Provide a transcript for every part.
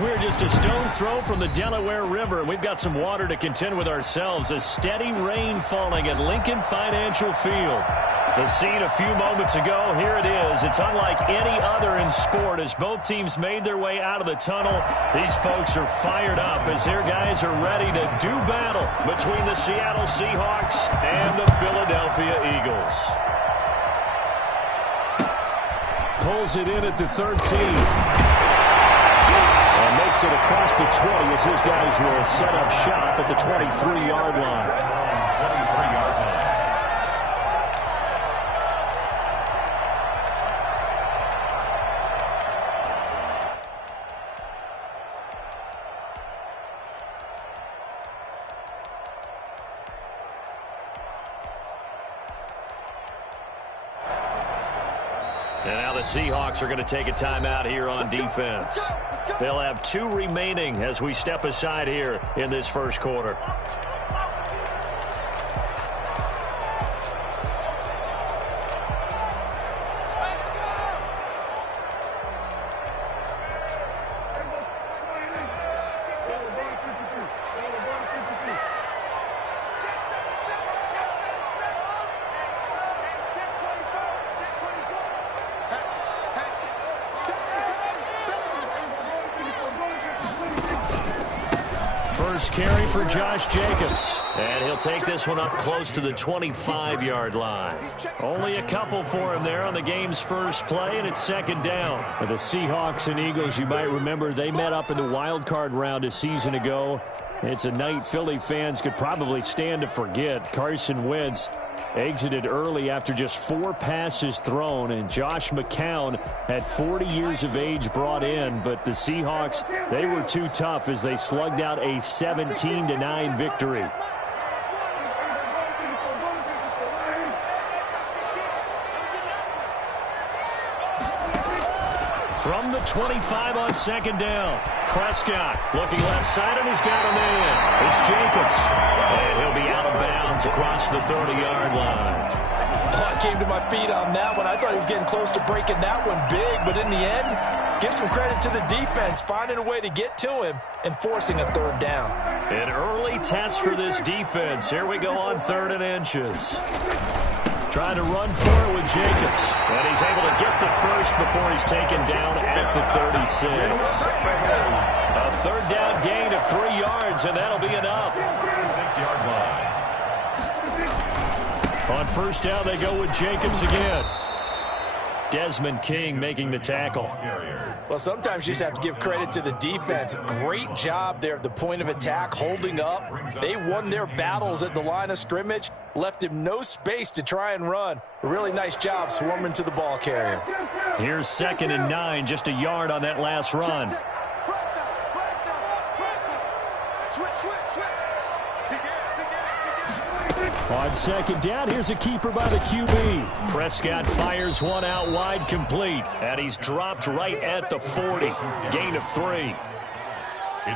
We're just a stone's throw from the Delaware River, and we've got some water to contend with ourselves. A steady rain falling at Lincoln Financial Field. The scene a few moments ago, here it is. It's unlike any other in sport as both teams made their way out of the tunnel. These folks are fired up as their guys are ready to do battle between the Seattle Seahawks and the Philadelphia Eagles. Pulls it in at the 13. And makes it across the 20 as his guys will set up shop at the 23-yard line. And now the Seahawks are going to take a timeout here on defense. They'll have 2 remaining as we step aside here in this first quarter. First carry for Josh Jacobs. And he'll take this one up close to the 25-yard line. Only a couple for him there on the game's first play, and it's second down. For the Seahawks and Eagles, you might remember they met up in the wild card round a season ago. It's a night Philly fans could probably stand to forget. Carson Wentz exited early after just 4 passes thrown, and Josh McCown had 40 years of age brought in, but the Seahawks, they were too tough as they slugged out a 17-9 victory. From the 25 on second down, Prescott looking left side, and he's got a man. It's Jacobs, and he'll be out of bounds across the 30-yard line. Oh, I came to my feet on that one. I thought he was getting close to breaking that one big, but in the end, give some credit to the defense, finding a way to get to him and forcing a third down. An early test for this defense. Here we go on 3rd and inches. Trying to run for it with Jacobs. And he's able to get the first before he's taken down at the 36. A 3rd down gain of 3 yards, and that'll be enough. 6-yard line. On first down, they go with Jacobs again. Desmond King making the tackle. Well, sometimes you just have to give credit to the defense. Great job there at the point of attack, holding up. They won their battles at the line of scrimmage, left him no space to try and run. A really nice job swarming to the ball carrier. Here's 2nd and 9, just a yard on that last run. On second down, here's a keeper by the QB. Prescott fires one out wide, complete. And he's dropped right at the 40. Gain of 3.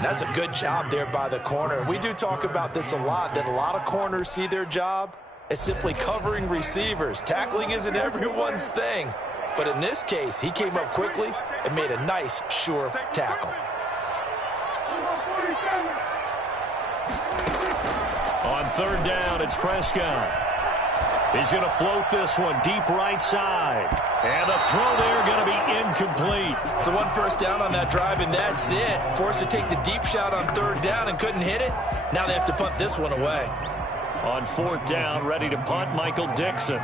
That's a good job there by the corner. We do talk about this a lot, that a lot of corners see their job as simply covering receivers. Tackling isn't everyone's thing. But in this case, he came up quickly and made a nice, sure tackle. On 3rd down, it's Prescott. He's going to float this one deep right side. And the throw there going to be incomplete. So 1 first down on that drive, and that's it. Forced to take the deep shot on 3rd down and couldn't hit it. Now they have to punt this one away. On 4th down, ready to punt, Michael Dixon.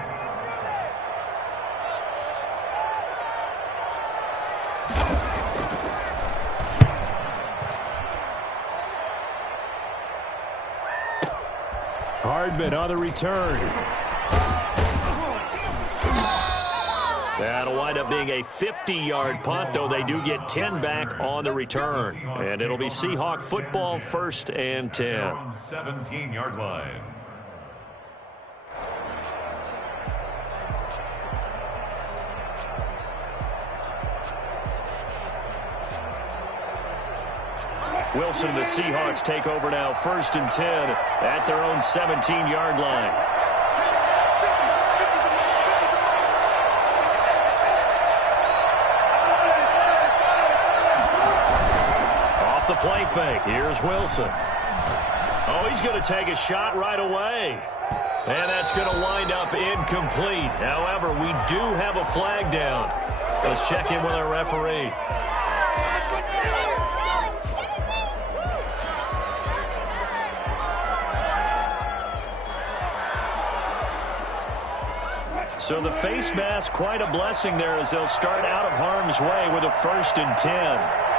Hardman on the return. That'll wind up being a 50-yard punt, though they do get 10 back on the return. And it'll be Seahawk football, 1st and 10. 17-yard line. Wilson and the Seahawks take over now, 1st and 10 at their own 17-yard line. the play fake. Here's Wilson. Oh, he's going to take a shot right away. And that's going to wind up incomplete. However, we do have a flag down. Let's check in with our referee. So the face mask, quite a blessing there as they'll start out of harm's way with a 1st and 10.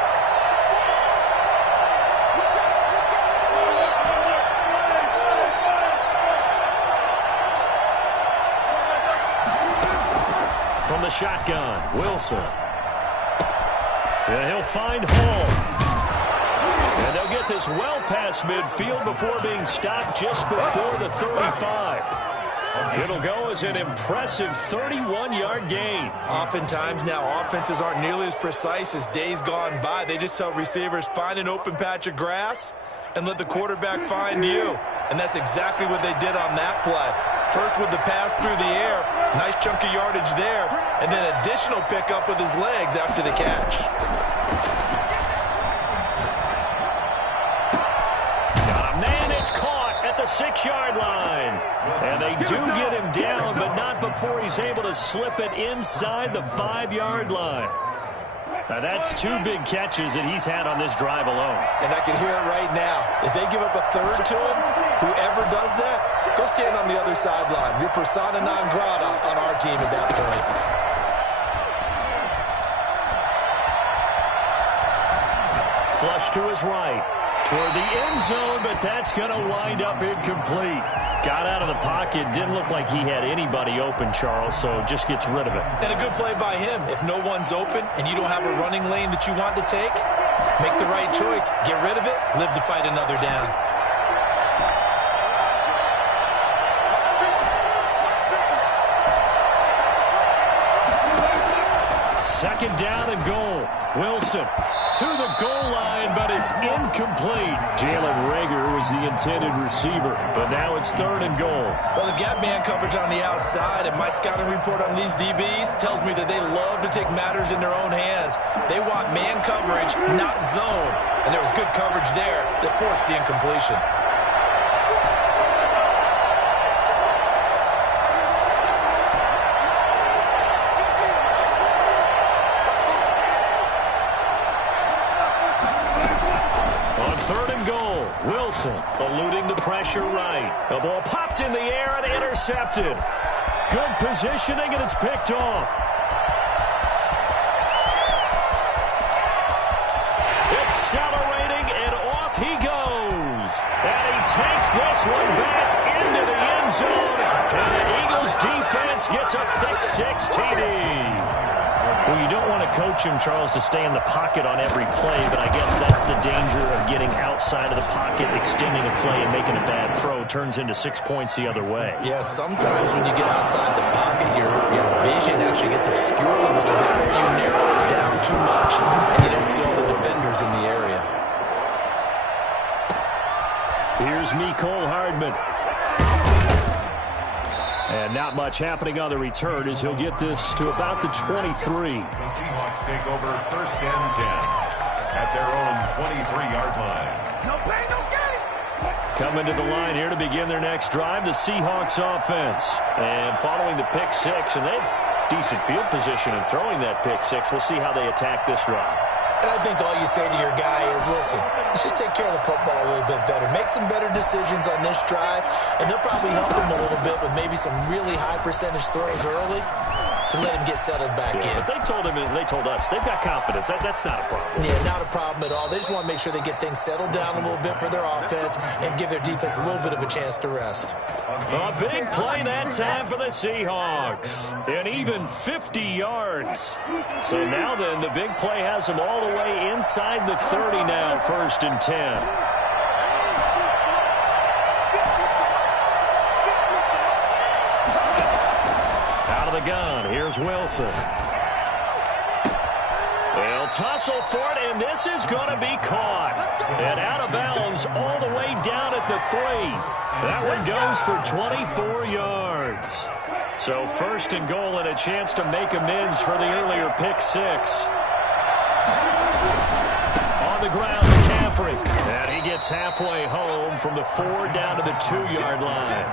From the shotgun, Wilson. And he'll find Hall. And they'll get this well past midfield before being stopped just before the 35. It'll go as an impressive 31-yard gain. Oftentimes now, offenses aren't nearly as precise as days gone by. They just tell receivers, find an open patch of grass and let the quarterback find you. And that's exactly what they did on that play. First with the pass through the air, nice chunk of yardage there, and then additional pickup with his legs after the catch. Got a man, it's caught at the 6-yard line. And they do get him down, but not before he's able to slip it inside the 5-yard line. Now, that's 2 big catches that he's had on this drive alone. And I can hear it right now. If they give up a 3rd to him, whoever does that, go stand on the other sideline. You're persona non grata on our team at that point. Flush to his right. Toward the end zone, but that's going to wind up incomplete. Got out of the pocket. Didn't look like he had anybody open, Charles, so just gets rid of it. And a good play by him. If no one's open and you don't have a running lane that you want to take, make the right choice. Get rid of it. Live to fight another down. Second down and goal. Wilson to the goal line, but it's incomplete. Jalen Reagor was the intended receiver, but now it's 3rd and goal. Well, they've got man coverage on the outside, and my scouting report on these DBs tells me that they love to take matters in their own hands. They want man coverage, not zone. And there was good coverage there that forced the incompletion. Eluding the pressure right. The ball popped in the air and intercepted. Good positioning, and it's picked off. Accelerating, and off he goes. And he takes this one back into the end zone. And the Eagles defense gets a pick-6 TD. Well, you don't want to coach him, Charles, to stay in the pocket on every play, but I guess that's the danger of getting outside of the pocket, extending a play, and making a bad throw. Turns into 6 points the other way. Yeah, sometimes when you get outside the pocket, your vision actually gets obscured a little bit, or you narrow it down too much, and you don't see all the defenders in the area. Here's Mecole Hardman. And not much happening on the return as he'll get this to about the 23. The Seahawks take over 1st and 10 at their own 23-yard line. No pain, no gain. Coming to the line here to begin their next drive, the Seahawks offense. And following the pick-6, and they have decent field position in throwing that pick-6. We'll see how they attack this drive. And I think all you say to your guy is, listen, let's just take care of the football a little bit better. Make some better decisions on this drive, and they'll probably help him a little bit with maybe some really high percentage throws early to let him get settled back in. But they told him, and they told us, they've got confidence. That's not a problem. Yeah, not a problem at all. They just want to make sure they get things settled down a little bit for their offense and give their defense a little bit of a chance to rest. A big play that time for the Seahawks. And even 50 yards. So now then, the big play has them all the way inside the 30 now, 1st and 10. The gun. Here's Wilson. They'll tussle for it, and this is going to be caught. And out of bounds all the way down at the 3. That one goes for 24 yards. So 1st and goal and a chance to make amends for the earlier pick-6. On the ground, the Cavs gets halfway home from the 4 down to the 2-yard line.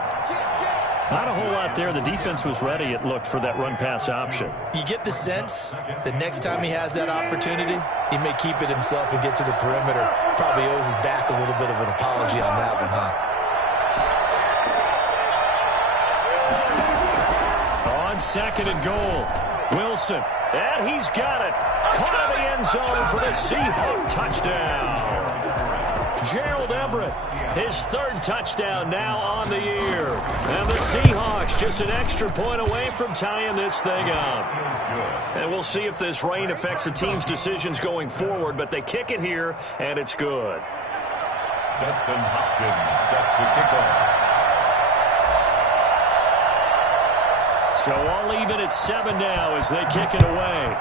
Not a whole lot there. The defense was ready, it looked, for that run-pass option. You get the sense that next time he has that opportunity, he may keep it himself and get to the perimeter. Probably owes his back a little bit of an apology on that one, huh? On 2nd and goal, Wilson. And he's got it. Caught in the end zone for the Seahawks touchdown. Gerald Everett, his 3rd touchdown now on the year. And the Seahawks just an extra point away from tying this thing up. And we'll see if this rain affects the team's decisions going forward, but they kick it here, and it's good. Dustin Hopkins set to kick off. So all even at 7 now as they kick it away.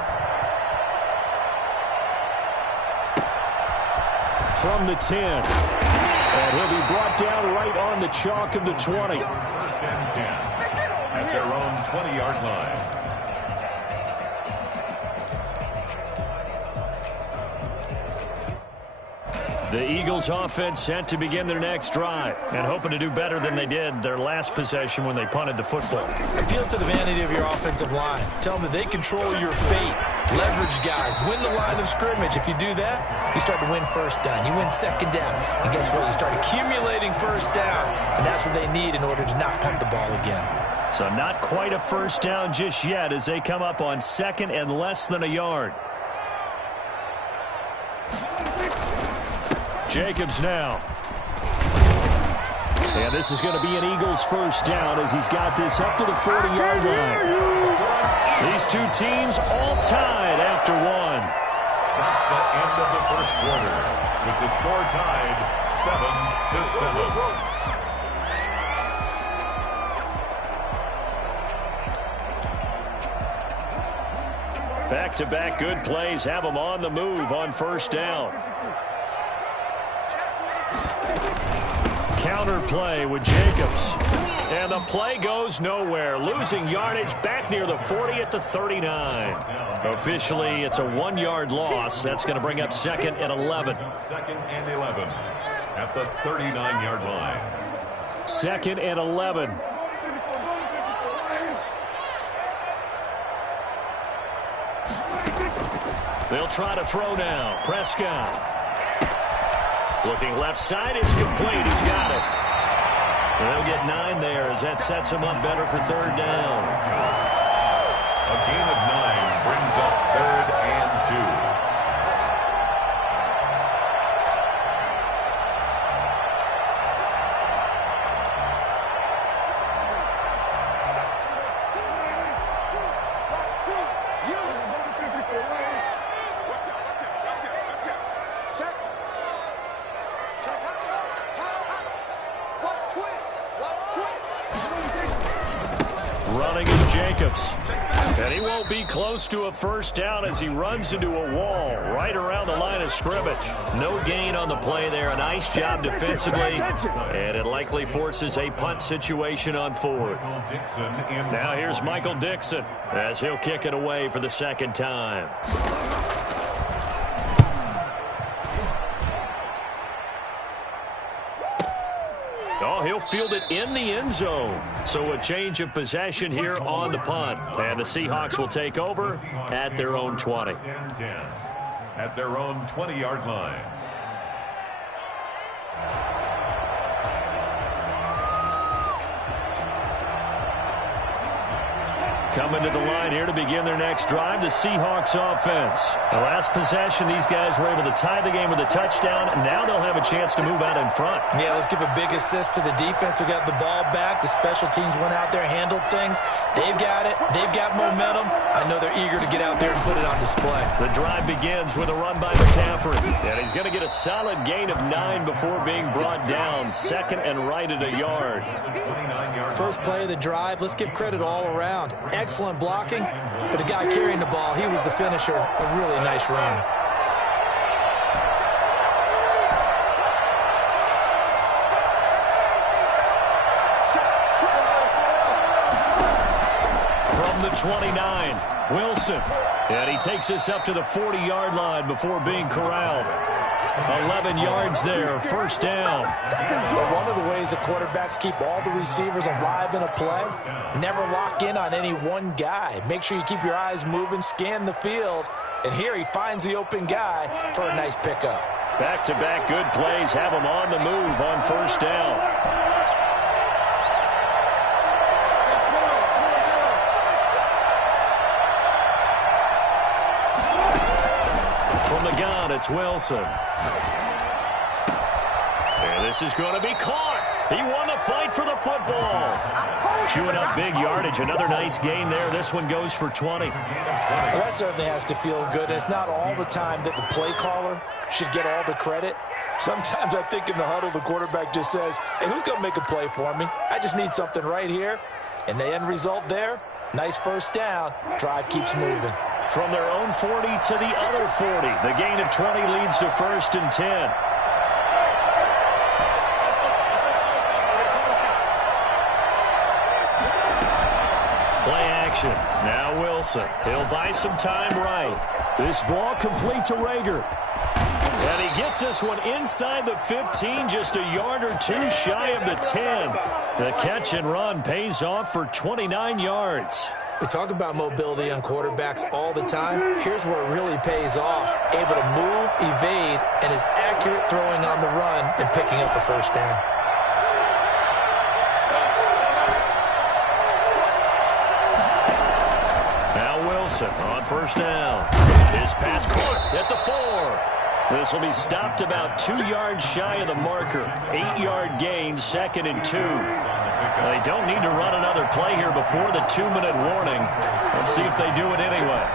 From the 10. And he'll be brought down right on the chalk of the 20. 1st and 10 at their own 20-yard line. The Eagles offense set to begin their next drive and hoping to do better than they did their last possession when they punted the football. Appeal to the vanity of your offensive line. Tell them that they control your fate. Leverage guys. Win the line of scrimmage. If you do that, you start to win 1st down. You win 2nd down. And guess what? You start accumulating 1st downs. And that's what they need in order to not pump the ball again. So not quite a 1st down just yet as they come up on 2nd and less than a yard. Jacobs now. And this is going to be an Eagles 1st down as he's got this up to the 40-yard line. These two teams all tied after 1. That's the end of the 1st quarter, with the score tied 7-7. Back-to-back good plays have them on the move on 1st down. Counter play with Jacobs. And the play goes nowhere. Losing yardage back near the 40 at the 39. Officially, it's a 1-yard loss. That's going to bring up 2nd and 11. 2nd and 11 at the 39-yard line. 2nd and 11. They'll try to throw now. Prescott. Looking left side, it's complete. He's got it. They'll get 9 there as that sets him up better for 3rd down. A gain of 9 brings up 3rd and 2. Running is Jacobs. And he won't be close to a 1st down as he runs into a wall right around the line of scrimmage. No gain on the play there. A nice job defensively. And it likely forces a punt situation on 4th. Now here's Michael Dixon as he'll kick it away for the 2nd time. Oh, he'll field it in the end zone. So a change of possession here on the punt. And the Seahawks will take over at their own 20. At their own 20-yard line. Coming to the line here to begin their next drive, the Seahawks offense. The last possession, these guys were able to tie the game with a touchdown. Now they'll have a chance to move out in front. Yeah, let's give a big assist to the defense who got the ball back. The special teams went out there, handled things. They've got it. They've got momentum. I know they're eager to get out there and put it on display. The drive begins with a run by McCaffrey. And he's going to get a solid gain of 9 before being brought down. 2nd and right at a yard. First play of the drive, let's give credit all around. Excellent blocking, but the guy carrying the ball, he was the finisher. A really nice run. From the 29, Wilson. And he takes this up to the 40-yard line before being corralled. 11 yards there, first down. Well, one of the ways the quarterbacks keep all the receivers alive in a play, never lock in on any one guy. Make sure you keep your eyes moving, scan the field, and here he finds the open guy for a nice pickup. Back-to-back good plays have him on the move on first down. From the gun, it's Wilson. And this is going to be caught. He won the fight for the football. Chewing up big yardage. Another nice gain there. This one goes for 20. Well, that certainly has to feel good. It's not all the time that the play caller should get all the credit. Sometimes I think in the huddle, the quarterback just says, hey, who's going to make a play for me? I just need something right here. And the end result there, nice first down. Drive keeps moving. From their own 40 to the other 40. The gain of 20 leads to 1st and 10. Play action. Now Wilson. He'll buy some time right. This ball complete to Rager. And he gets this one inside the 15, just a yard or two shy of the 10. The catch and run pays off for 29 yards. We talk about mobility on quarterbacks all the time. Here's where it really pays off. Able to move, evade, and is accurate throwing on the run and picking up a first down. Now Wilson on first down. His pass caught at the 4. This will be stopped about 2 yards shy of the marker. 8-yard gain, 2nd and 2. They don't need to run another play here before the 2-minute warning. Let's see if they do it anyway.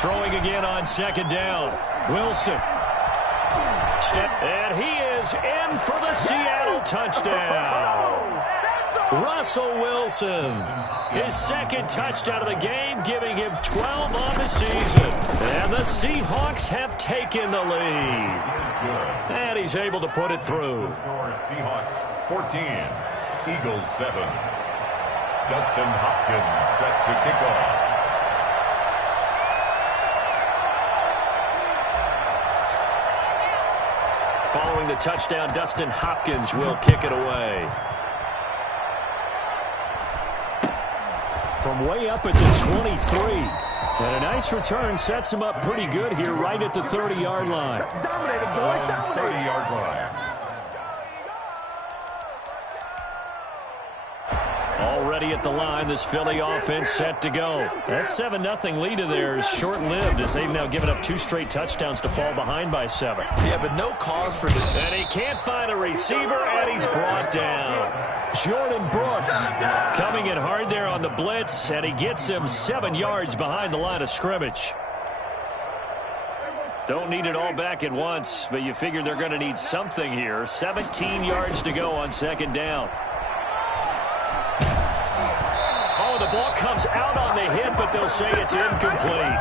Throwing again on 2nd down. Wilson. And he is in for the Seattle touchdown. Russell Wilson, his 2nd touchdown of the game, giving him 12 on the season. And the Seahawks have taken the lead. And he's able to put it through. Seahawks 14, Eagles 7. Dustin Hopkins set to kick off. Following the touchdown, Dustin Hopkins will kick it away. From way up at the 23. And a nice return sets him up pretty good here right at the 30-yard line. Dominated, boy. 30-yard line. Already at the line, this Philly offense set to go. That 7-0 lead of theirs short-lived as they've now given up 2 straight touchdowns to fall behind by 7. Yeah, but no cause for this. And he can't find a receiver, and he's brought down. Jordan Brooks coming in hard there on the blitz, and he gets him 7 yards behind the line of scrimmage. Don't need it all back at once, but you figure they're going to need something here. 17 yards to go on 2nd down. Oh, the ball comes out on the hit, but they'll say it's incomplete.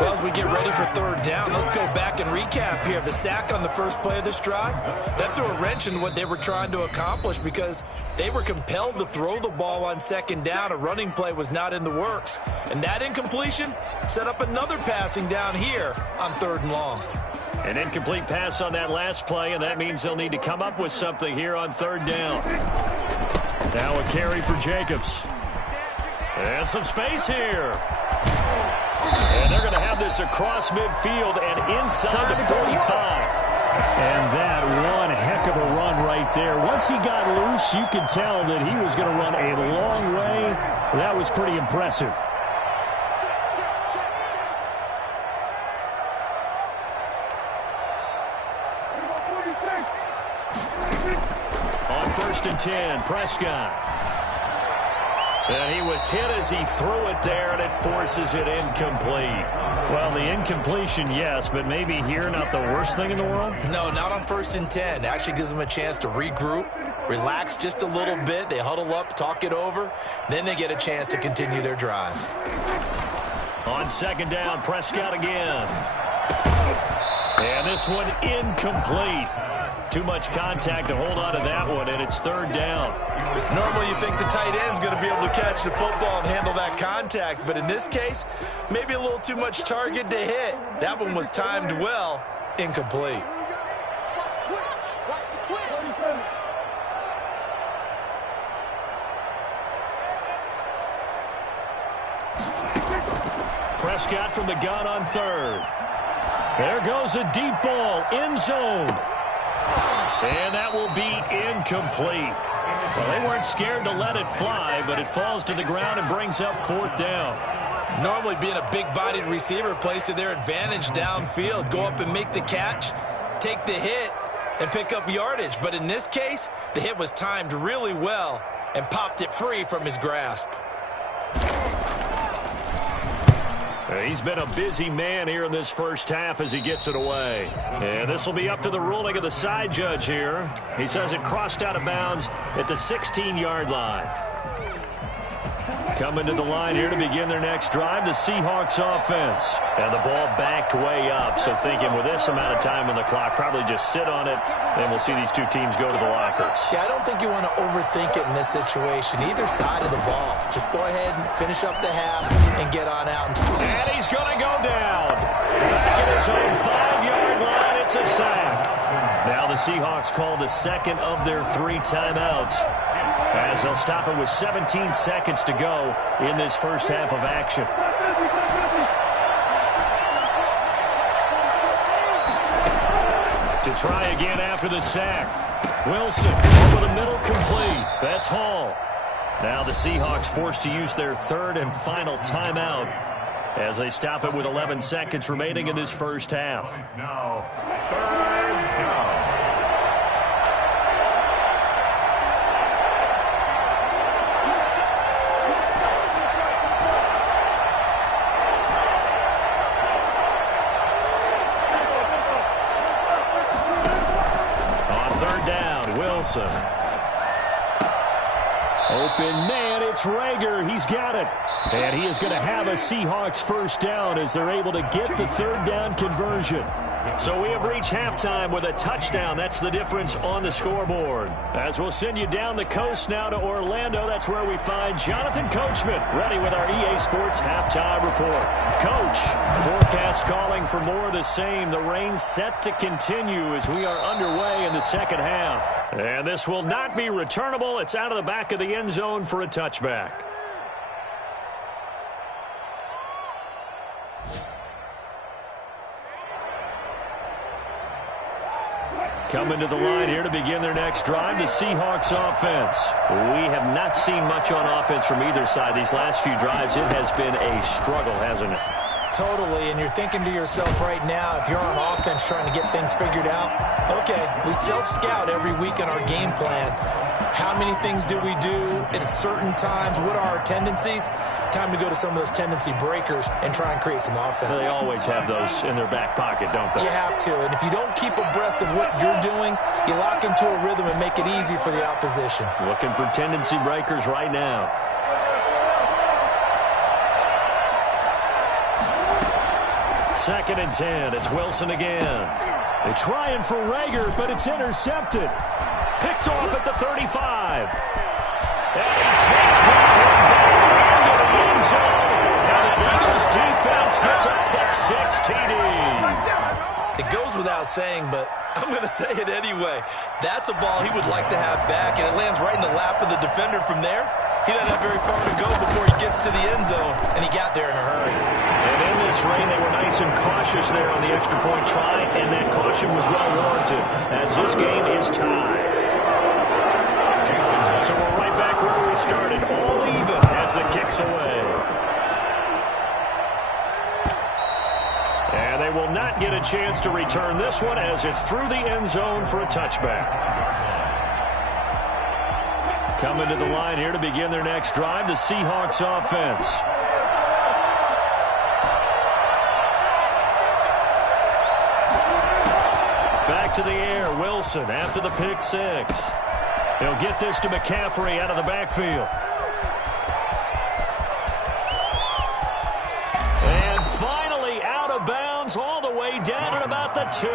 Well, as we get ready for 3rd down, let's go back and recap here. The sack on the first play of this drive, that threw a wrench in what they were trying to accomplish because they were compelled to throw the ball on 2nd down. A running play was not in the works. And that incompletion set up another passing down here on 3rd and long. An incomplete pass on that last play, and that means they'll need to come up with something here on 3rd down. Now a carry for Jacobs. And some space here. And they're going to have this across midfield and inside the 45. And that one heck of a run right there. Once he got loose, you could tell that he was going to run a long way. That was pretty impressive. On 1st and 10, Prescott. And he was hit as he threw it there, and it forces it incomplete. Well, the incompletion, yes, but maybe here not the worst thing in the world? No, not on 1st and 10. It actually gives them a chance to regroup, relax just a little bit. They huddle up, talk it over. Then they get a chance to continue their drive. On 2nd down, Prescott again. And this one incomplete. Too much contact to hold on to that one, and it's third down. Normally you think the tight end's going to be able to catch the football and handle that contact, but in this case, maybe a little too much target to hit. That one was timed well, incomplete. Prescott from the gun on third. There goes a deep ball, end zone. And that will be incomplete. Well, they weren't scared to let it fly, but it falls to the ground and brings up fourth down. Normally being a big-bodied receiver plays to their advantage downfield. Go up and make the catch, take the hit, and pick up yardage. But in this case, the hit was timed really well and popped it free from his grasp. He's been a busy man here in this first half as he gets it away. And this will be up to the ruling of the side judge here. He says it crossed out of bounds at the 16-yard line. Coming to the line here to begin their next drive, the Seahawks offense. And the ball backed way up, so thinking with this amount of time on the clock, probably just sit on it, and we'll see these two teams go to the lockers. Yeah, I don't think you want to overthink it in this situation. Either side of the ball. Just go ahead and finish up the half and get on out. And he's going to go down. Back at his own 5-yard line, it's a sack. Now the Seahawks call the second of their 3 timeouts, as they'll stop it with 17 seconds to go in this first half of action. To try again after the sack. Wilson over the middle, complete. That's Hall. Now the Seahawks forced to use their third and final timeout as they stop it with 11 seconds remaining in this first half. It's now third down. Wilson. Open man, it's Rager. He's got it. And he is going to have a Seahawks first down as they're able to get the third down conversion. So we have reached halftime with a touchdown. That's the difference on the scoreboard. As we'll send you down the coast now to Orlando, that's where we find Jonathan Coachman, ready with our EA Sports halftime report. Coach, forecast calling for more of the same. The rain set to continue as we are underway in the second half. And this will not be returnable. It's out of the back of the end zone for a touchback. Coming to the line here to begin their next drive, the Seahawks offense. We have not seen much on offense from either side these last few drives. It has been a struggle, hasn't it? Totally, and you're thinking to yourself right now, if you're on offense trying to get things figured out, okay, we self-scout every week in our game plan. How many things do we do at certain times? What are our tendencies? Time to go to some of those tendency breakers and try and create some offense. They always have those in their back pocket, don't they? You have to, and if you don't keep abreast of what you're doing, you lock into a rhythm and make it easy for the opposition. Looking for tendency breakers right now. Second and 10. It's Wilson again. They're trying for Rager, but it's intercepted. Picked off at the 35. And he takes this one back into the end zone. Now the Eagles defense gets a pick-6 TD. It goes without saying, but I'm going to say it anyway. That's a ball he would like to have back, and it lands right in the lap of the defender from there. He doesn't have very far to go before he gets to the end zone, and he got there in a hurry. And in this rain, they were nice and cautious there on the extra point try, and that caution was well warranted as this game is tied. So we're right back where we started, all even as the kick's away. And they will not get a chance to return this one as it's through the end zone for a touchback. Coming to the line here to begin their next drive, the Seahawks offense. Back to the air, Wilson after the pick-6. He'll get this to McCaffrey out of the backfield. And finally out of bounds all the way down at about the 2.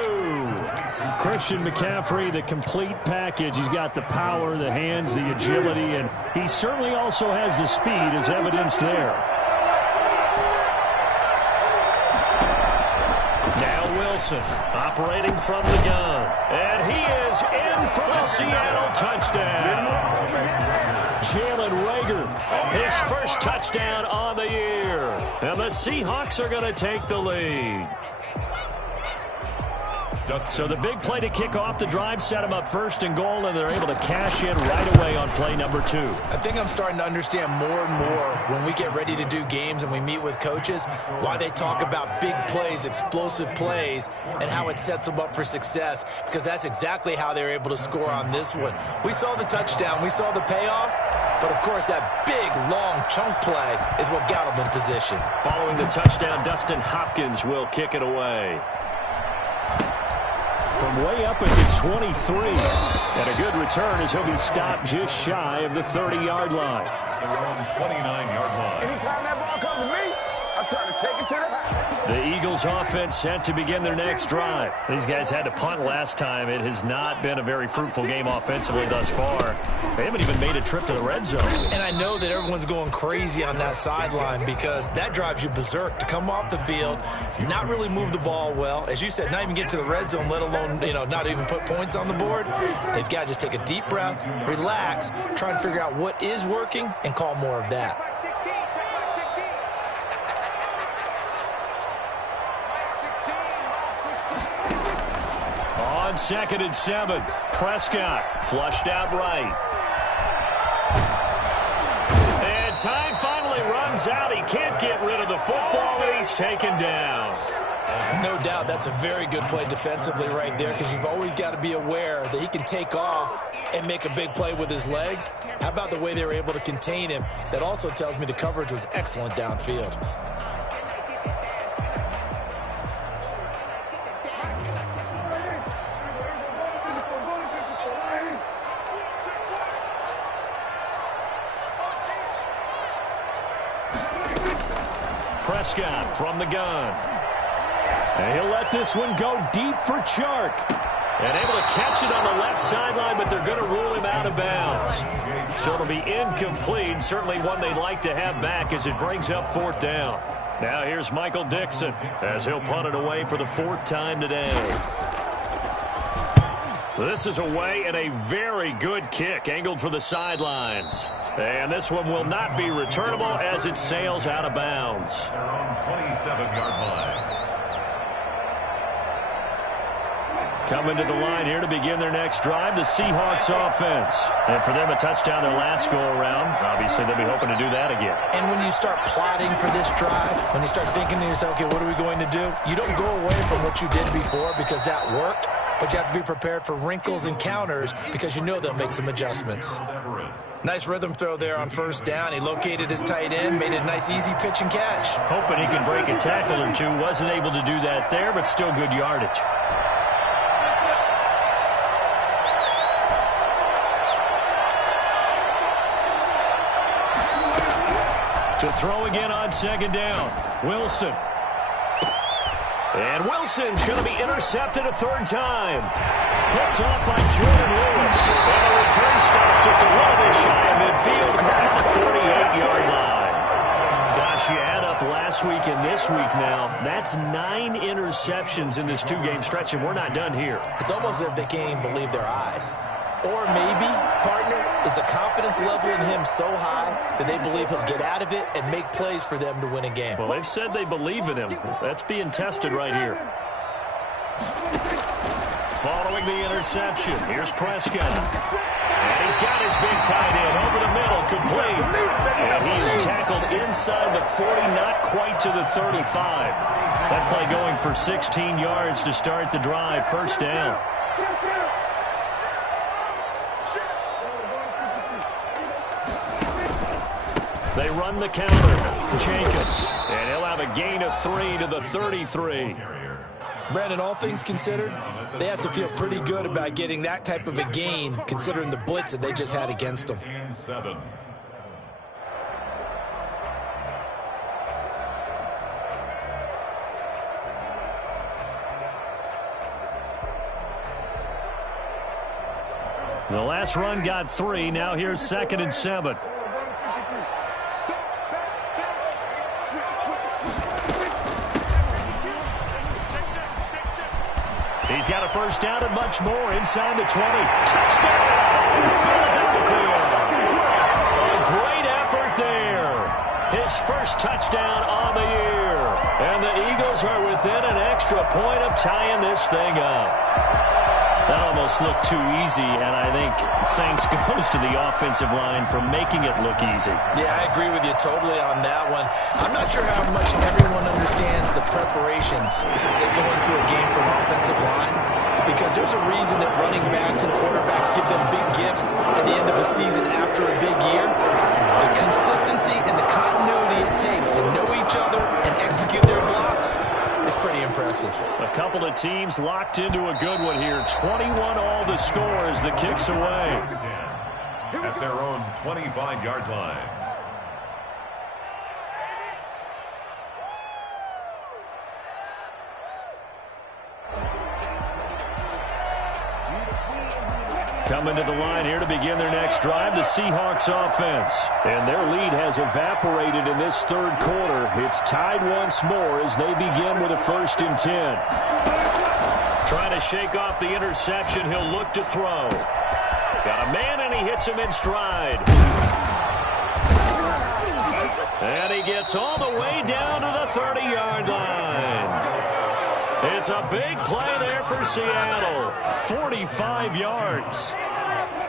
Christian McCaffrey, the complete package. He's got the power, the hands, the agility, and he certainly also has the speed as evidenced there. Now Wilson operating from the gun. And he is in for the Seattle touchdown. Jalen Reagor, his first touchdown on the year. And the Seahawks are going to take the lead. So the big play to kick off the drive set them up first and goal, and they're able to cash in right away on play number 2. I think I'm starting to understand more and more when we get ready to do games and we meet with coaches why they talk about big plays, explosive plays, and how it sets them up for success, because that's exactly how they were able to score on this one. We saw the touchdown. We saw the payoff. But, of course, that big, long chunk play is what got them in position. Following the touchdown, Dustin Hopkins will kick it away. From way up at the 23. And a good return as he'll be stopped just shy of the 30-yard line. Their own 29-yard line. Anytime that ball comes to me, I'm trying to take it to the house. The Eagles offense set to begin their next drive. These guys had to punt last time. It has not been a very fruitful game offensively thus far. They haven't even made a trip to the red zone. And I know that everyone's going crazy on that sideline because that drives you berserk to come off the field, not really move the ball well. As you said, not even get to the red zone, let alone, not even put points on the board. They've got to just take a deep breath, relax, try and figure out what is working and call more of that. On 2nd and 7, Prescott flushed out right. And time finally runs out. He can't get rid of the football, and he's taken down. No doubt that's a very good play defensively right there, because you've always got to be aware that he can take off and make a big play with his legs. How about the way they were able to contain him? That also tells me the coverage was excellent downfield. Prescott from the gun. And he'll let this one go deep for Chark. And able to catch it on the left sideline, but they're going to rule him out of bounds. So it'll be incomplete. Certainly one they'd like to have back as it brings up 4th down. Now here's Michael Dixon as he'll punt it away for the 4th time today. This is away and a very good kick angled for the sidelines. And this one will not be returnable as it sails out of bounds. Their own 27-yard line. Coming to the line here to begin their next drive, the Seahawks offense. And for them, a touchdown their last go-around. Obviously, they'll be hoping to do that again. And when you start plotting for this drive, when you start thinking to yourself, okay, what are we going to do? You don't go away from what you did before because that worked, but you have to be prepared for wrinkles and counters because you know they'll make some adjustments. Nice rhythm throw there on 1st down. He located his tight end, made it a nice easy pitch and catch. Hoping he can break a tackle or two. Wasn't able to do that there, but still good yardage. To throw again on 2nd down. Wilson. And Wilson's going to be intercepted a 3rd time. Picked off by Jordan Lewis. And the return stops just a little bit shy of midfield at the 48-yard line. Gosh, you add up last week and this week now. That's 9 interceptions in this 2-game stretch, and we're not done here. It's almost as if they can't even believe their eyes. Or maybe, partner, is the confidence level in him so high that they believe he'll get out of it and make plays for them to win a game. Well, they've said they believe in him. That's being tested right here. Following the interception, here's Prescott. And he's got his big tight end over the middle, complete. And he is tackled inside the 40, not quite to the 35. That play going for 16 yards to start the drive, 1st down. They run the counter. Jacobs. And he'll have a gain of 3 to the 33. Brandon, all things considered, they have to feel pretty good about getting that type of a gain considering the blitz that they just had against them. 7. The last run got 3. Now here's 2nd and 7. He's got a first down and much more inside the 20. Touchdown! A great effort there. His first touchdown on the year. And the Eagles are within an extra point of tying this thing up. That almost looked too easy, and I think thanks goes to the offensive line for making it look easy. Yeah, I agree with you totally on that one. I'm not sure how much everyone understands the preparations that go into a game for an offensive line, because there's a reason that running backs and quarterbacks give them big gifts at the end of the season after a big year. The consistency and the continuity it takes to know each other and execute their blocks is pretty impressive. A couple of teams locked into a good one here. 21 all the score as the kicks away. At their own 25-yard line. Coming to the line here to begin their next drive, the Seahawks offense. And their lead has evaporated in this third quarter. It's tied once more as they begin with a 1st and 10. Trying to shake off the interception. He'll look to throw. Got a man, and he hits him in stride. And he gets all the way down to the 30-yard line. It's a big play there for Seattle. 45 yards.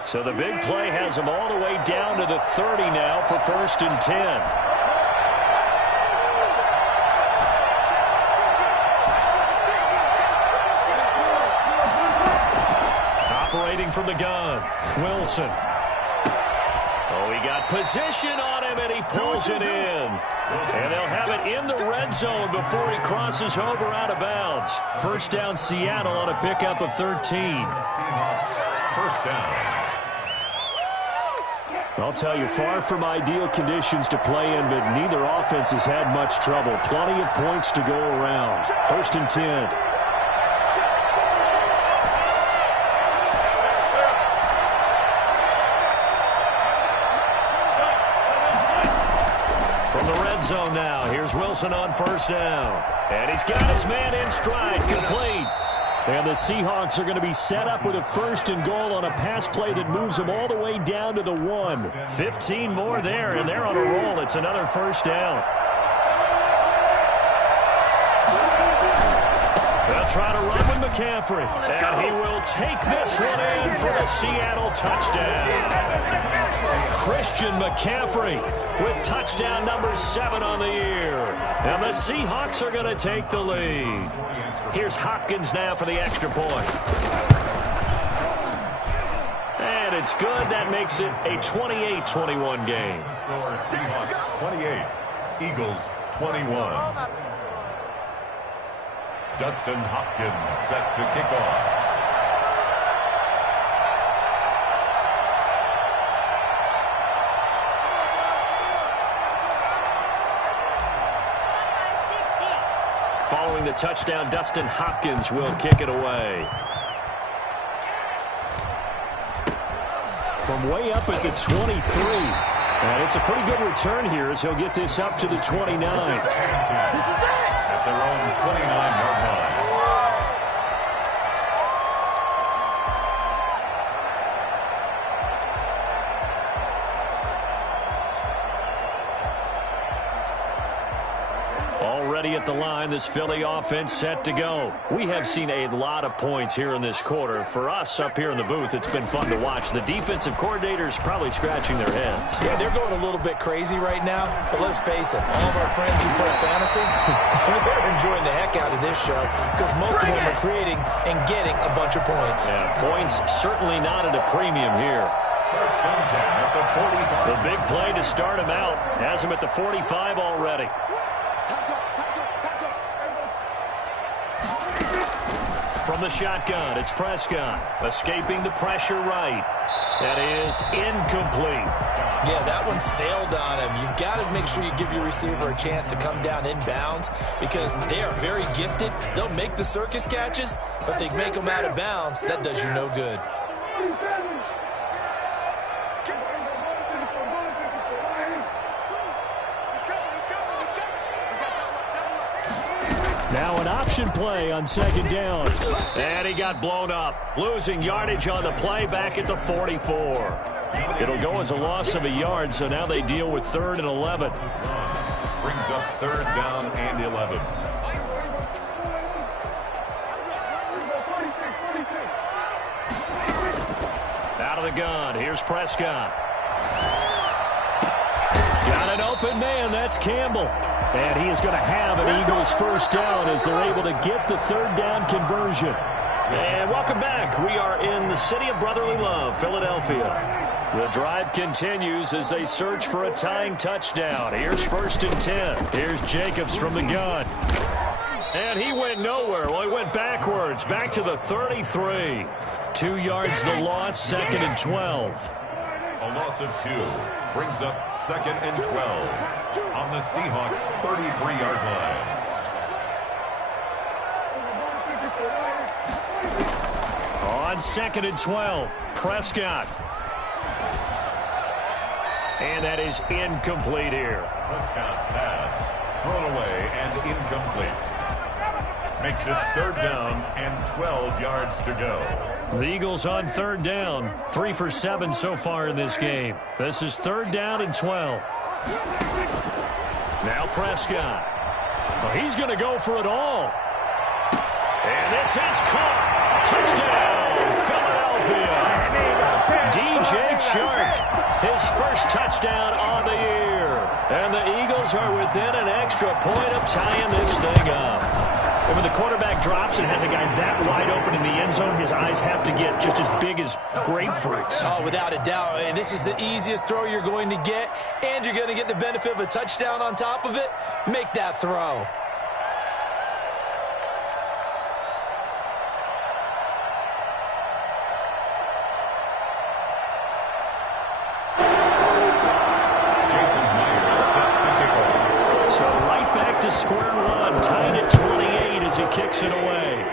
So the big play has him all the way down to the 30 now for 1st and 10. Operating from the gun, Wilson. Oh, he got position on him, and he pulls it in. And they'll have it in the red zone before he crosses over out of bounds. First down, Seattle on a pickup of 13. Seahawks, first down. I'll tell you, far from ideal conditions to play in, but neither offense has had much trouble. Plenty of points to go around. 1st and 10. Zone now. Here's Wilson on first down. And he's got his man in stride, complete. And the Seahawks are going to be set up with a 1st and goal on a pass play that moves them all the way down to the 1. 15 more there, and they're on a roll. It's another first down. They'll try to run with McCaffrey. And he will take this one in for the Seattle touchdown. Christian McCaffrey with touchdown number 7 on the year. And the Seahawks are going to take the lead. Here's Hopkins now for the extra point. And it's good. That makes it a 28-21 game. Score Seahawks 28, Eagles 21. Dustin Hopkins set to kick off. Following the touchdown, Dustin Hopkins will kick it away. From way up at the 23. And it's a pretty good return here as he'll get this up to the 29. At their own 29-yard line. Already at the line, this Philly offense set to go. We have seen a lot of points here in this quarter. For us up here in the booth, it's been fun to watch. The defensive coordinators probably scratching their heads. Yeah, they're going a little bit crazy right now, but let's face it, all of our friends who play fantasy, they're enjoying the heck out of this show because most of them are creating and getting a bunch of points. Yeah, points certainly not at a premium here. First and 10 at the 45. The big play to start him out has him at the 45 already. From the shotgun, it's Prescott. Escaping the pressure right. That is incomplete. Yeah, that one sailed on him. You've got to make sure you give your receiver a chance to come down inbounds because they are very gifted. They'll make the circus catches, but they make them out of bounds. That does you no good. Now an option play on second down. And he got blown up. Losing yardage on the play back at the 44. It'll go as a loss of a yard, so now they deal with 3rd and 11. Brings up 3rd down and 11. Out of the gun. Here's Prescott. Got an open man. That's Campbell. And he is going to have an Eagles first down as they're able to get the 3rd down conversion. And welcome back. We are in the city of brotherly love, Philadelphia. The drive continues as they search for a tying touchdown. Here's 1st and 10. Here's Jacobs from the gun. And he went nowhere. Well, he went backwards, back to the 33. 2 yards the loss, 2nd and 12. A loss of 2 brings up 2nd and 12 on the Seahawks' 33-yard line. On 2nd and 12, Prescott. And that is incomplete here. Prescott's pass thrown away and incomplete. Makes it 3rd down and 12 yards to go. The Eagles on 3rd down. 3 for 7 so far in this game. This is 3rd down and 12. Now Prescott. Well, he's going to go for it all. And this is caught. Touchdown, Philadelphia. DJ Chark, his first touchdown on the year. And the Eagles are within an extra point of tying this thing up. And when the quarterback drops and has a guy that wide open in the end zone, his eyes have to get just as big as grapefruits. Oh, without a doubt. And this is the easiest throw you're going to get, and you're going to get the benefit of a touchdown on top of it. Make that throw. To square one, tied at 28 as he kicks it away.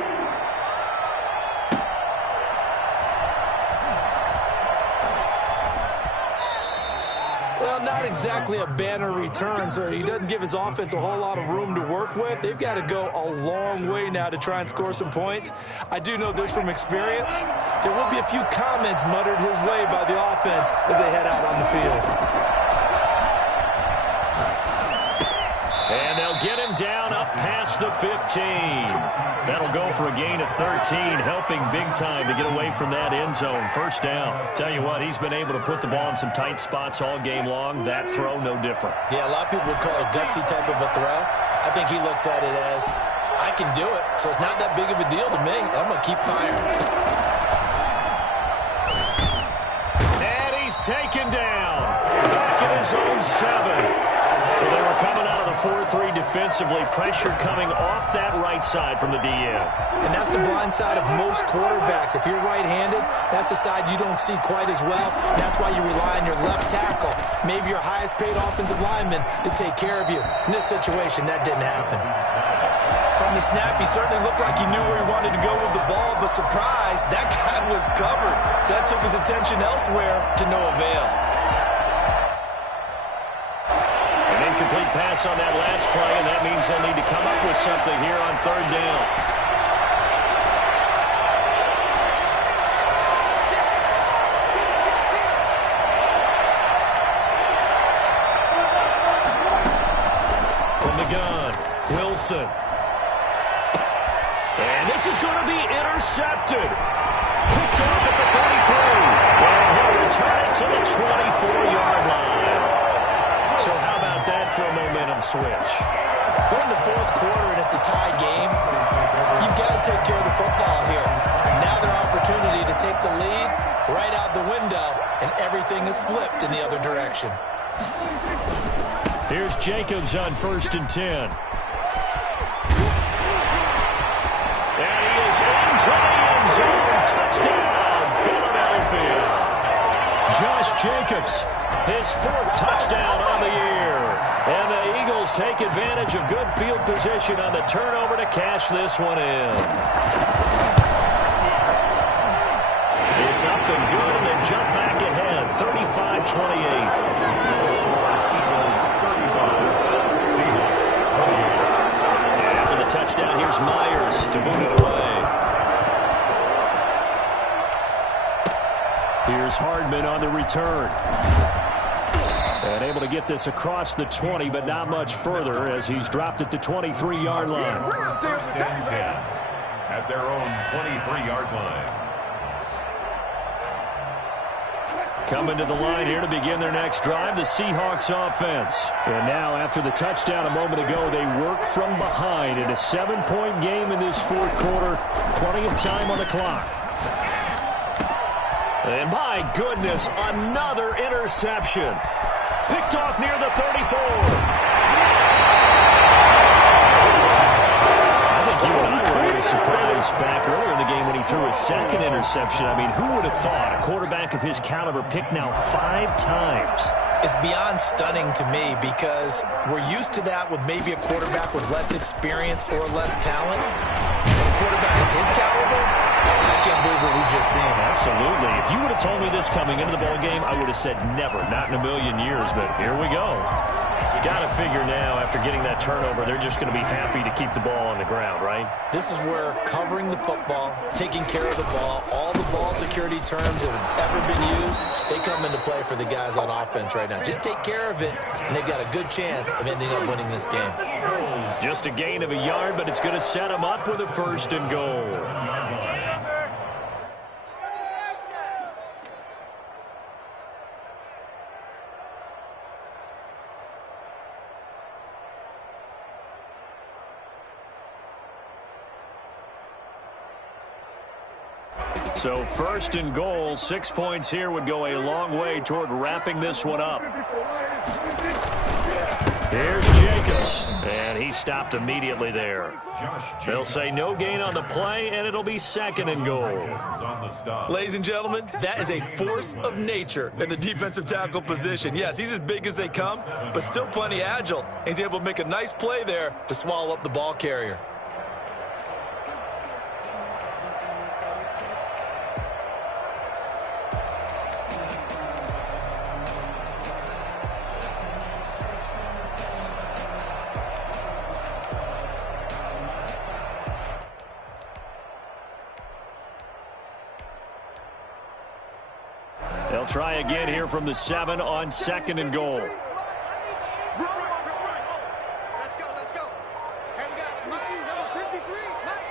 Well, not exactly a banner return, so he doesn't give his offense a whole lot of room to work with. They've got to go a long way now to try and score some points. I do know this from experience. There will be a few comments muttered his way by the offense as they head out on the field. And they'll get him down up past the 15. That'll go for a gain of 13, helping big time to get away from that end zone. First down. Tell you what, he's been able to put the ball in some tight spots all game long. That throw, no different. Yeah, a lot of people would call it a gutsy type of a throw. I think he looks at it as, I can do it, so it's not that big of a deal to me. I'm going to keep firing. And he's taken down. Back in his own 7. Well, they were coming out of the 4-3 defensively. Pressure coming off that right side from the DN. And that's the blind side of most quarterbacks. If you're right-handed, that's the side you don't see quite as well. And that's why you rely on your left tackle, maybe your highest-paid offensive lineman, to take care of you. In this situation, that didn't happen. From the snap, he certainly looked like he knew where he wanted to go with the ball, but surprise, that guy was covered. So that took his attention elsewhere to no avail. Incomplete pass on that last play, and that means they'll need to come up with something here on 3rd down. From the gun, Wilson. And this is going to be intercepted. Picked off at the 33. And he'll return it to the 24-yard line. So how about that for a momentum switch? We're in the 4th quarter and it's a tie game. You've got to take care of the football here. Now their opportunity to take the lead right out the window, and everything is flipped in the other direction. Here's Jacobs on 1st and 10. And he is into the end zone. Touchdown, Philadelphia. Josh Jacobs, his 4th touchdown on the year. And the Eagles take advantage of good field position on the turnover to cash this one in. It's up and good, and they jump back ahead, 35-28. After the touchdown, Myers to boot it away. Here's Hardman on the return. And able to get this across the 20, but not much further as he's dropped it to 23-yard line. First and 10 at their own 23-yard line. Coming to the line here to begin their next drive, the Seahawks offense. And now, after the touchdown a moment ago, they work from behind in a 7-point game in this fourth quarter. Plenty of time on the clock. And my goodness, another interception. Picked off near the 34. You and I were a little surprised back earlier in the game when he threw his second interception. I mean, who would have thought a quarterback of his caliber picked now 5 times? It's beyond stunning to me because we're used to that with maybe a quarterback with less experience or less talent. But a quarterback of his caliber, I can't believe what we've just seen. Absolutely. If you would have told me this coming into the ball game, I would have said never, not in a million years. But here we go. Got to figure now, after getting that turnover, they're just going to be happy to keep the ball on the ground, right? This is where covering the football, taking care of the ball, all the ball security terms that have ever been used, they come into play for the guys on offense right now. Just take care of it, and they've got a good chance of ending up winning this game. Just a gain of a yard, but it's going to set them up with a 1st and goal. So 1st and goal, 6 points here would go a long way toward wrapping this one up. Here's Jacobs, and he stopped immediately there. They'll say no gain on the play, and it'll be 2nd and goal. Ladies and gentlemen, that is a force of nature in the defensive tackle position. Yes, he's as big as they come, but still plenty agile. He's able to make a nice play there to swallow up the ball carrier. They'll try again here from the 7 on 2nd and goal. Let's go. And we got Mike, number 53. Mike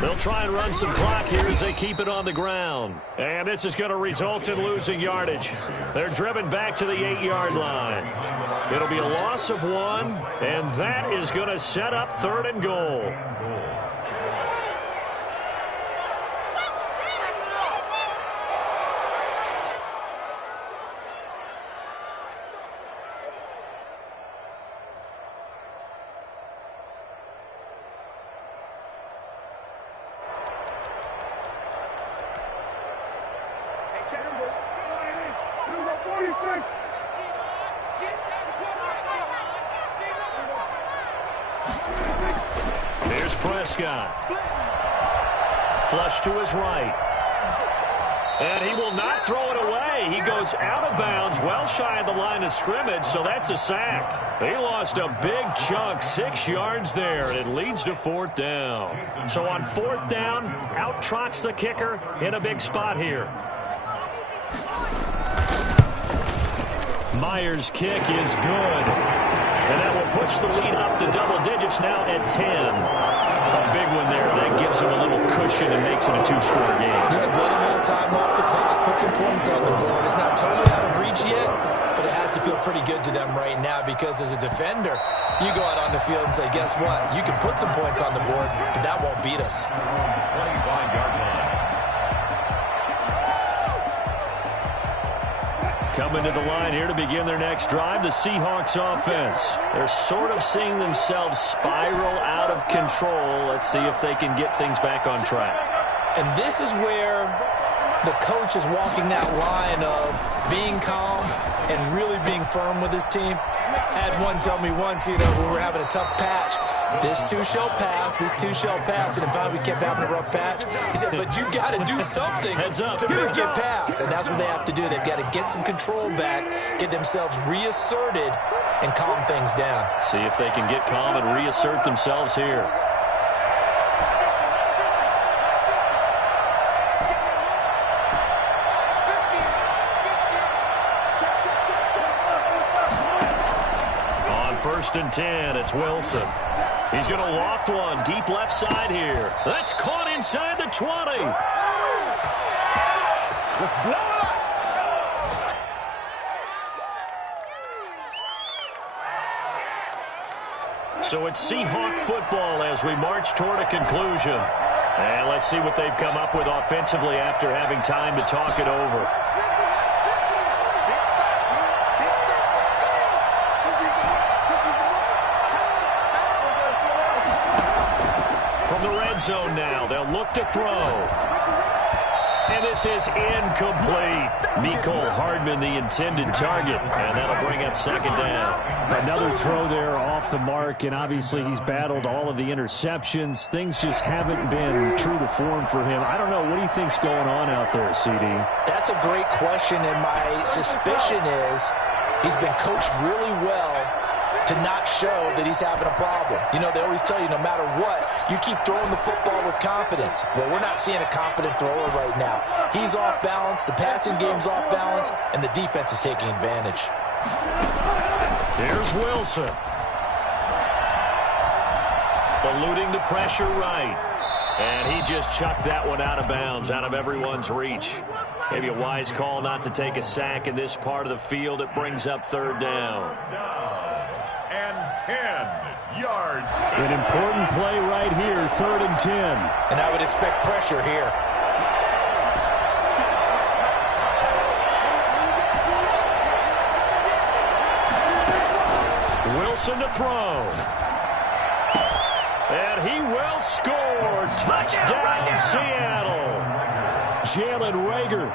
53. They'll try and run some clock here as they keep it on the ground. And this is going to result in losing yardage. They're driven back to the 8-yard line. It'll be a loss of 1, and that is going to set up 3rd and goal. Here's Prescott. Flush to his right. And he will not throw it away. He goes out of bounds, well shy of the line of scrimmage, so that's a sack. He lost a big chunk, 6 yards there, and it leads to 4th down. So on 4th down, out trots the kicker in a big spot here. Myers' kick is good. And that will push the lead up to double digits now at 10. A big one there. That gives him a little cushion and makes it a 2-score game. Yeah, get a little time off the clock, put some points on the board. It's not totally out of reach yet, but it has to feel pretty good to them right now because as a defender, you go out on the field and say, guess what? You can put some points on the board, but that won't beat us. 25-yard line. Coming to the line here to begin their next drive, the Seahawks offense. They're sort of seeing themselves spiral out of control. Let's see if they can get things back on track. And this is where the coach is walking that line of being calm and really being firm with his team. I had one tell me once, when we were having a tough patch, this too shall pass, this too shall pass. And finally we kept having a rough patch. He said, but you got to do something to make it pass. And that's what they have to do. They've got to get some control back, get themselves reasserted, and calm things down. See if they can get calm and reassert themselves here. On 1st and 10, it's Wilson. He's going to loft one deep left side here. That's caught inside the 20. Let's blow it up. So it's Seahawk football as we march toward a conclusion. And let's see what they've come up with offensively after having time to talk it over. From the red zone now, they'll look to throw. And this is incomplete. Mecole Hardman, the intended target, and that'll bring up 2nd down. Another throw there off the mark, and obviously he's battled all of the interceptions. Things just haven't been true to form for him. I don't know. What do you think's going on out there, CD? That's a great question, and my suspicion is he's been coached really well to not show that he's having a problem. You know, they always tell you no matter what, you keep throwing the football with confidence. Well, we're not seeing a confident thrower right now. He's off balance, the passing game's off balance, and the defense is taking advantage. Here's Wilson. Eluding the pressure right. And he just chucked that one out of bounds, out of everyone's reach. Maybe a wise call not to take a sack in this part of the field. It brings up 3rd down. And 10 yards. An important play right here, 3rd and 10. And I would expect pressure here. Wilson to throw. And he will score. Touchdown, Seattle. Jalen Reagor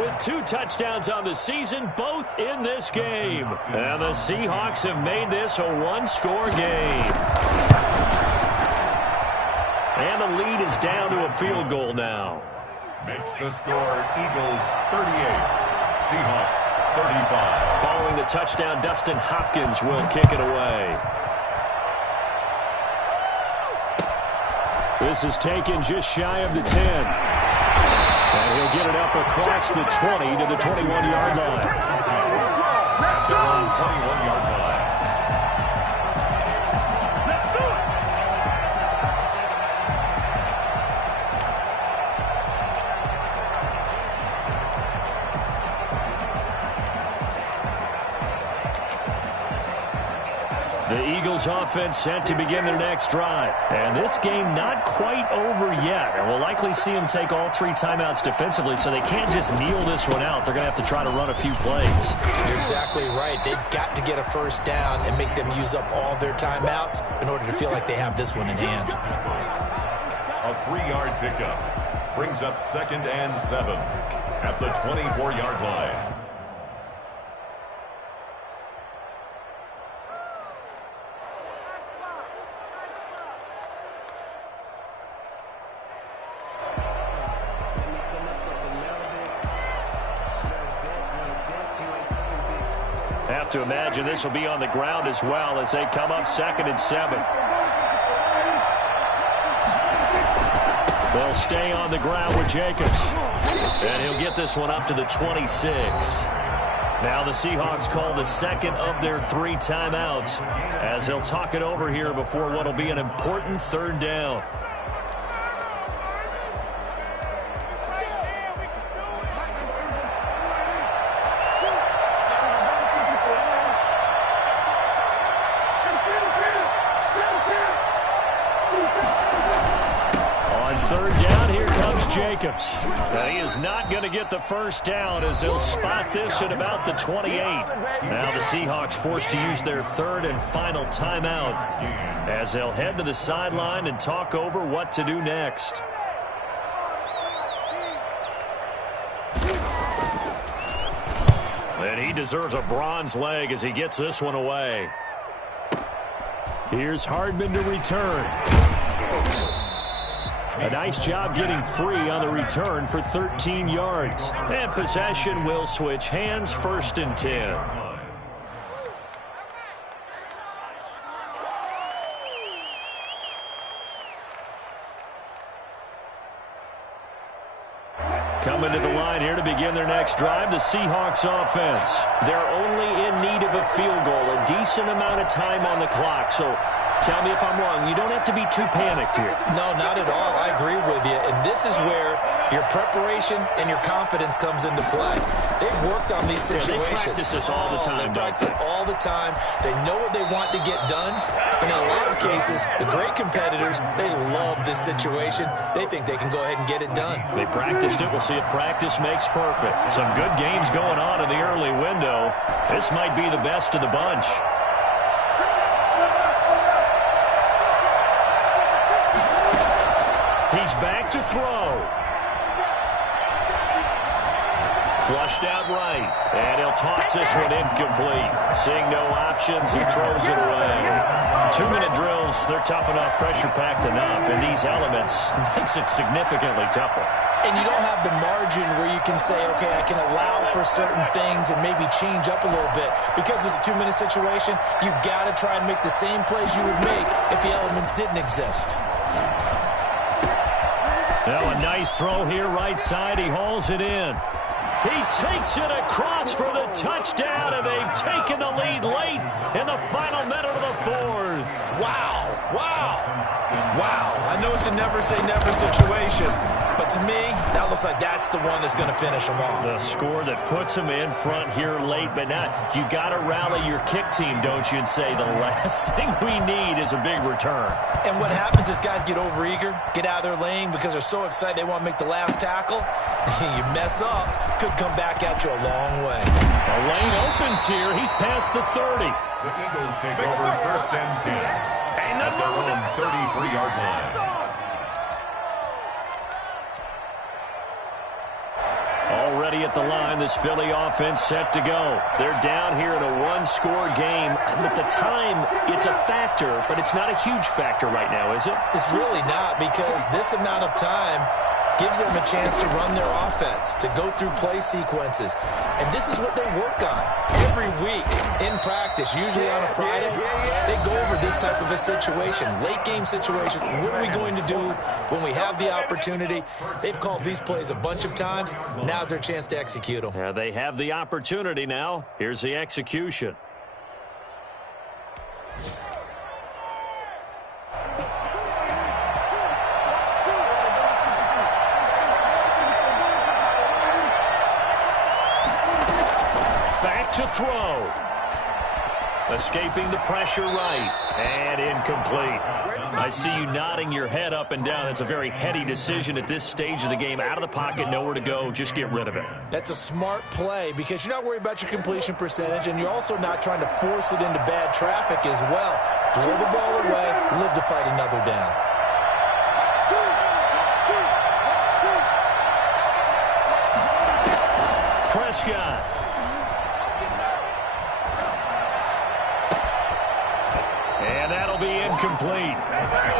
with 2 touchdowns on the season, both in this game. And the Seahawks have made this a 1-score game. And the lead is down to a field goal now. Makes the score Eagles 38, Seahawks 35. Following the touchdown, Dustin Hopkins will kick it away. This is taken just shy of the 10. And he'll get it up across the 20 to the 21-yard line. After on 21-yard line. Let's do it. The Eagles offense set to begin their next drive. And this game not quite over yet. And we'll likely see them take all 3 timeouts defensively, so they can't just kneel this one out. They're going to have to try to run a few plays. You're exactly right. They've got to get a 1st down and make them use up all their timeouts in order to feel like they have this one in hand. A 3-yard pickup brings up 2nd and 7 at the 24-yard line. Have to imagine this will be on the ground as well as they come up 2nd and 7. They'll stay on the ground with Jacobs. And he'll get this one up to the 26. Now the Seahawks call the 2nd of their 3 timeouts as they'll talk it over here before what will be an important 3rd down. Jacobs. But he is not going to get the 1st down as they'll spot this at about the 28. Now the Seahawks forced to use their 3rd and final timeout as they'll head to the sideline and talk over what to do next. And he deserves a bronze leg as he gets this one away. Here's Hardman to return. A nice job getting free on the return for 13 yards. And possession will switch hands, 1st and 10. Coming to the line here to begin their next drive, the Seahawks offense. They're only in need of a field goal, a decent amount of time on the clock. So tell me if I'm wrong. You don't have to be too panicked here. No, not at all. I agree with you. And this is where your preparation and your confidence comes into play. They've worked on these situations. They practice this all the time, They practice it all the time. They know what they want to get done. And in a lot of cases, the great competitors, they love this situation. They think they can go ahead and get it done. They practiced it. We'll see if practice makes perfect. Some good games going on in the early window. This might be the best of the bunch. He's back to throw. Flushed out right. And he'll toss this one incomplete. Seeing no options, he throws it away. 2-minute drills, they're tough enough, pressure-packed enough. And these elements makes it significantly tougher. And you don't have the margin where you can say, okay, I can allow for certain things and maybe change up a little bit. Because it's a 2-minute situation, you've got to try and make the same plays you would make if the elements didn't exist. Now a nice throw here, right side. He hauls it in. He takes it across for the touchdown, and they've taken the lead late in the final minute of the fourth. Wow. Wow. I know it's a never-say-never situation, but to me, that looks like that's the one that's going to finish them off. The score that puts them in front here late, but now you got to rally your kick team, don't you, and say the last thing we need is a big return. And what happens is guys get overeager, get out of their lane because they're so excited they want to make the last tackle. You mess up, could come back at you a long way. The lane opens here. He's past the 30. The Eagles take over 1st and 10 at their own 33-yard line. Already at the line, this Philly offense set to go. They're down here in a one-score game. At the time, it's a factor, but it's not a huge factor right now, is it? It's really not, because this amount of time gives them a chance to run their offense, to go through play sequences. And this is what they work on every week in practice, usually on a Friday. They go over this type of a situation, late game situation. What are we going to do when we have the opportunity? They've called these plays a bunch of times. Now's their chance to execute them. Yeah, they have the opportunity now. Here's the execution. To throw. Escaping the pressure right. And incomplete. I see you nodding your head up and down. That's a very heady decision at this stage of the game. Out of the pocket, nowhere to go. Just get rid of it. That's a smart play because you're not worried about your completion percentage, and you're also not trying to force it into bad traffic as well. Throw the ball away, live to fight another down. Prescott. And that'll be incomplete.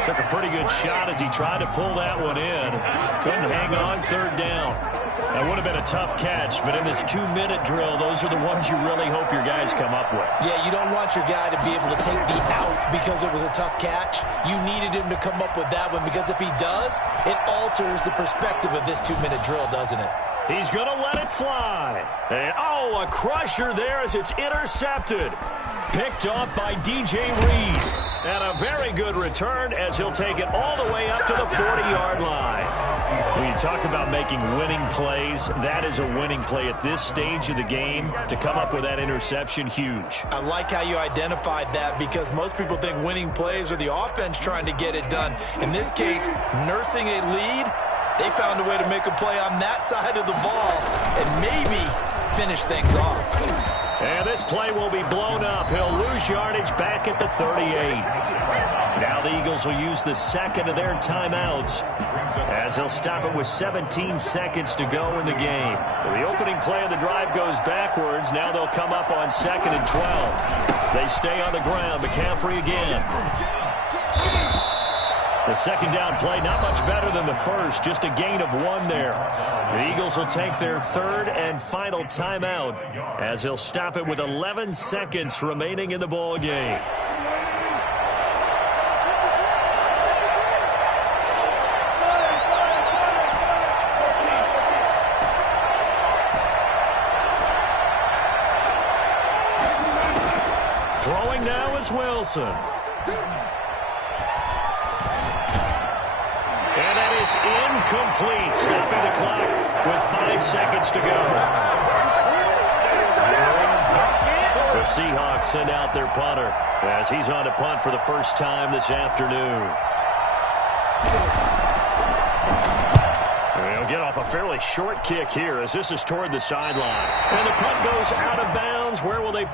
Took a pretty good shot as he tried to pull that one in. Couldn't hang on, 3rd down. That would have been a tough catch, but in this 2-minute drill, those are the ones you really hope your guys come up with. Yeah, you don't want your guy to be able to take the out because it was a tough catch. You needed him to come up with that one because if he does, it alters the perspective of this 2-minute drill, doesn't it? He's going to let it fly. And, oh, a crusher there as it's intercepted. Picked off by DJ Reed. And a very good return as he'll take it all the way up to the 40-yard line. When you talk about making winning plays, that is a winning play at this stage of the game. To come up with that interception, huge. I like how you identified that because most people think winning plays are the offense trying to get it done. In this case, nursing a lead, they found a way to make a play on that side of the ball and maybe finish things off. And this play will be blown up. He'll lose yardage back at the 38. Now the Eagles will use the second of their timeouts as they'll stop it with 17 seconds to go in the game. So the opening play of the drive goes backwards. Now they'll come up on 2nd and 12. They stay on the ground. McCaffrey again. The second down play, not much better than the first, just a gain of 1 there. The Eagles will take their 3rd and final timeout as they'll stop it with 11 seconds remaining in the ball game. Throwing now is Wilson. And that is incomplete, stopping the clock with 5 seconds to go. The Seahawks send out their punter as he's on to punt for the first time this afternoon. They'll get off a fairly short kick here as this is toward the sideline. And the punt goes out of bounds. Where will they